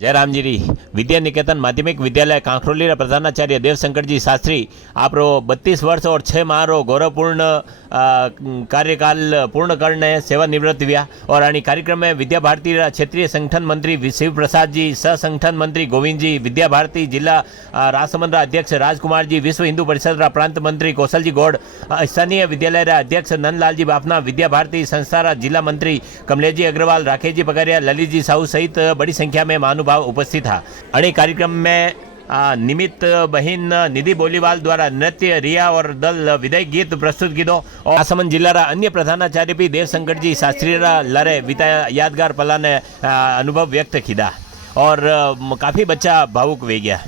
जयरामगिरी विद्या निकेतन माध्यमिक विद्यालय कांकरोली प्रधानाचार्य देवशंकरजी शास्त्री आपरो 32 वर्ष और 6 माह रो गौरवपूर्ण कार्यकाल पूर्ण करने सेवानिवृत्त हुआ। और आनी कार्यक्रम में विद्या भारती क्षेत्रीय संगठन मंत्री शिव प्रसाद जी, सह संगठन मंत्री गोविंद जी, विद्या भारती जिला राजसमंद अध्यक्ष राजकुमार जी, विश्व हिंदू परिषद प्रांत मंत्री कौशल जी गौड़, स्थानीय विद्यालय अध्यक्ष नंदलाल जी बाफना, विद्या भारती संस्था जिला मंत्री कमलेश जी अग्रवाल, राकेश जी पगारिया, ललित जी साहू सहित बड़ी संख्या में महानुभाव उपस्थित था। अने कार्यक्रम में निमित्त बहन निधि बोलीवाल द्वारा नृत्य रिया और दल विदाई गीत प्रस्तुत किदो। और आसमन जिला अन्य प्रधानाचार्य भी देवशंकर जी शास्त्री लरे विता यादगार पला ने अनुभव व्यक्त किया और काफ़ी बच्चा भावुक वे गया।